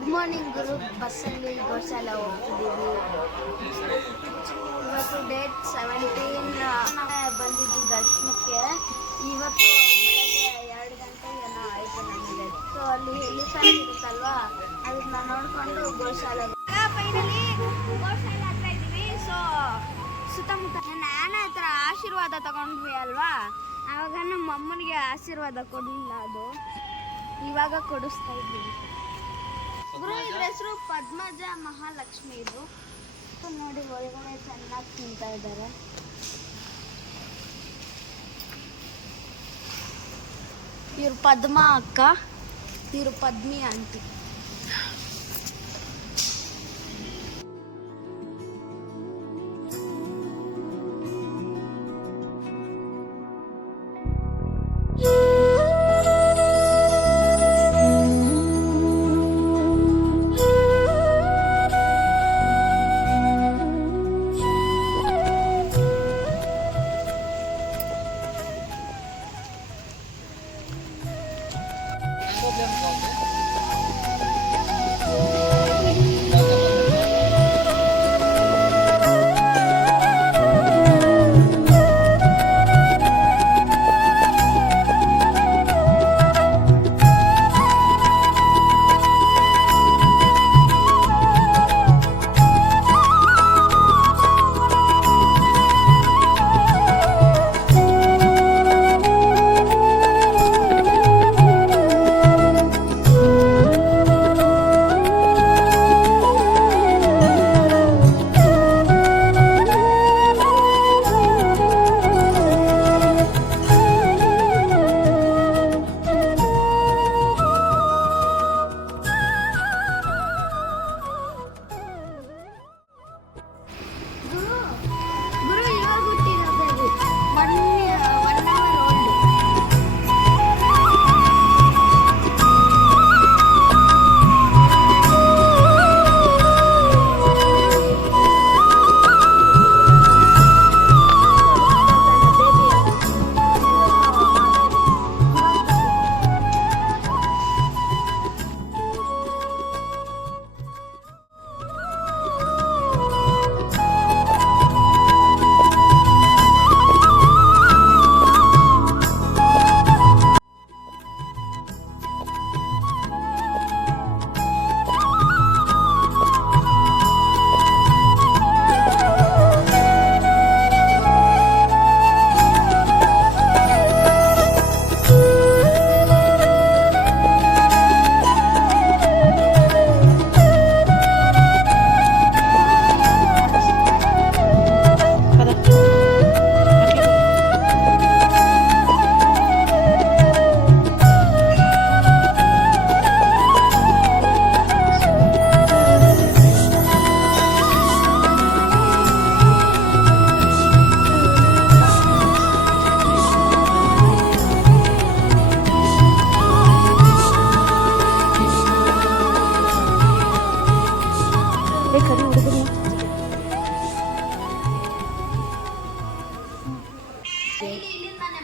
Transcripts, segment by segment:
Good morning ಗುರು. ಬಸ್ಸಲ್ಲಿ ಗೋಶಾಲೆ ಹೋಗ್ತಿದ್ದೀವಿ. ಇವತ್ತು ಡೇಟ್ 17 ಬಂದಿದ್ದು ದರ್ಶನಕ್ಕೆ. ಇವತ್ತು ಬೆಳಗ್ಗೆ 2 ಗಂಟೆ ಏನೋ ಆಯಿತು ನಮಗೆ. ಸೊ ಅಲ್ಲಿ ಎಲಿಫೆಂಟ್ ಇರುತ್ತಲ್ವಾ, ಅದನ್ನ ನೋಡಿಕೊಂಡು ಗೋಶಾಲೆ ಫೈನಲಿ ಗೋಶಾಲೆ ಹತ್ರ ಇದ್ದೀವಿ. ಸೊ ಸುತ್ತಮುತ್ತ ನಾನ ಹತ್ರ ಆಶೀರ್ವಾದ ತಗೊಂಡ್ವಿ ಅಲ್ವಾ, ಆವಾಗ ನಮ್ಮ ಅಮ್ಮನಿಗೆ ಆಶೀರ್ವಾದ ಕೊಡಲಿಲ್ಲ, ಅದು ಇವಾಗ ಕೊಡಿಸ್ತಾ ಇದ್ದೀವಿ. ಗುರು ಇದ್ರ ಹೆಸರು ಪದ್ಮಜ ಮಹಾಲಕ್ಷ್ಮಿ. ಇದು ನೋಡಿ ಒಳಗಡೆ ಚೆನ್ನಾಗಿ ತಿಂತಾ ಇದ್ದಾರೆ. ಇವ್ರು ಪದ್ಮ ಅಕ್ಕ, ಇವ್ರು ಪದ್ಮಿ ಆಂಟಿ.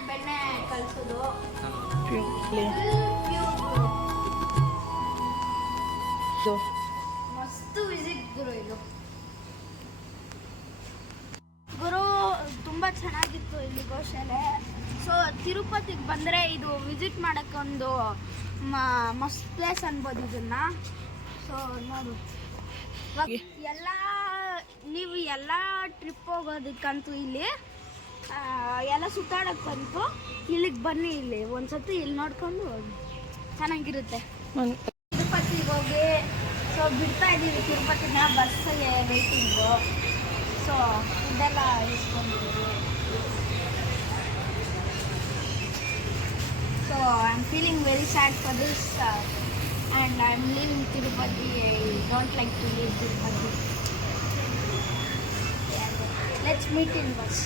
ಬೆಣ್ಣೆ ಕಳಿಸೋದು ಮಸ್ತ್ ವಿಸಿಟ್ ಗುರು. ಇದು ಗುರು ತುಂಬಾ ಚೆನ್ನಾಗಿತ್ತು ಇಲ್ಲಿ ಗೋಶಾಲೆ. ಸೊ ತಿರುಪತಿಗೆ ಬಂದರೆ ಇದು ವಿಸಿಟ್ ಮಾಡೋಕ್ಕೊಂದು ಮಸ್ತ್ ಪ್ಲೇಸ್ ಅನ್ಬೋದು ಇದನ್ನ. ಸೊ ನೋಡು, ನೀವು ಎಲ್ಲ ಟ್ರಿಪ್ ಹೋಗೋದಕ್ಕಂತೂ ಇಲ್ಲಿ ಎಲ್ಲ ಸುತ್ತಾಡೋಕ್ಕಂತೂ ಇಲ್ಲಿಗೆ ಬನ್ನಿ. ಇಲ್ಲಿ ಒಂದ್ಸತಿ ಇಲ್ಲಿ ನೋಡ್ಕೊಂಡು ಹೋಗಿ, ಚೆನ್ನಾಗಿರುತ್ತೆ. ತಿರುಪತಿಗೆ ಹೋಗಿ ಸೊ ಬಿಡ್ತಾ ಇದ್ದೀವಿ ತಿರುಪತಿನ, ಬಸ್ಸಿಗೆ ವೇಟಿಂಗು. ಸೊ ಇದೆಲ್ಲ ಇಸ್ಕೊಂಡಿದ್ದೀವಿ. So I am feeling very sad for this and I am leaving Tirupati. I don't like to leave Tirupati. Let's meet in bus.